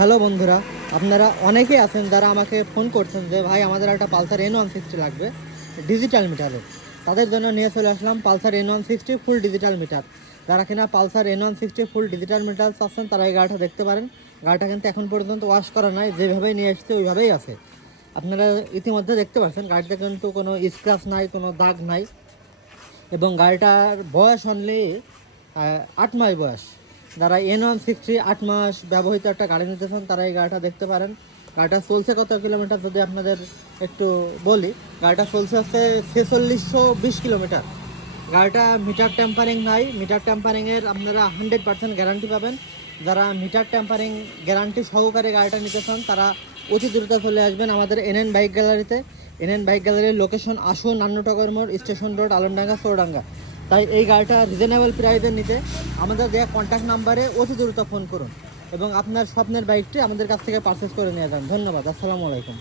Hello বন্ধুরা, আপনারা অনেকেই আছেন যারা আমাকে ফোন করছেন যে ভাই আমাদের একটা পালসার N160 লাগবে ডিজিটাল মিটারের। তাদের জন্য নিয়ে চলে আসলাম Pulsar N160 full digital meter. যারা কিনা Pulsar N160 full digital metre চাচ্ছেন তারা এই গাড়িটা দেখতে পারেন। গাড়িটা কিন্তু এখন পর্যন্ত ওয়াশ করা নাই, যেভাবেই নিয়ে এসছে ওইভাবেই আছে। আপনারা ইতিমধ্যে দেখতে পাচ্ছেন গাড়িতে কিন্তু কোনো স্ক্র্যাচ নাই, কোনো দাগ নাই, এবং গাড়িটার বয়স অনলি 8 মাস বয়স। যারা N160 8 মাস ব্যবহৃত একটা গাড়ি নিতে চান তারা এই গাড়িটা দেখতে পারেন। গাড়িটা চলছে কত কিলোমিটার যদি আপনাদের একটু বলি, গাড়িটা চলছে হচ্ছে 4620 কিলোমিটার। গাড়িটা মিটার ট্যাম্পারিং নাই, মিটার ট্যাম্পারিংয়ের আপনারা 100% গ্যারান্টি পাবেন। যারা মিটার ট্যাম্পারিং গ্যারান্টি সহকারে গাড়িটা নিতে চান তারা অতি দ্রুত চলে আসবেন আমাদের NN বাইক গ্যালারিতে। NN বাইক গ্যালারির লোকেশন আসুন নান্নুটগর মোড়, স্টেশন রোড, আলমডাঙ্গা, চৌডাঙ্গা। তাই এই গাড়িটা রিজনেবল প্রাইসে নিতে আমাদের দেওয়া কন্ট্যাক্ট নাম্বারে অতি দ্রুত ফোন করুন এবং আপনার স্বপ্নের বাইকটি আমাদের কাছ থেকে পারচেস করে নিয়ে যান। ধন্যবাদ। আসসালামু আলাইকুম।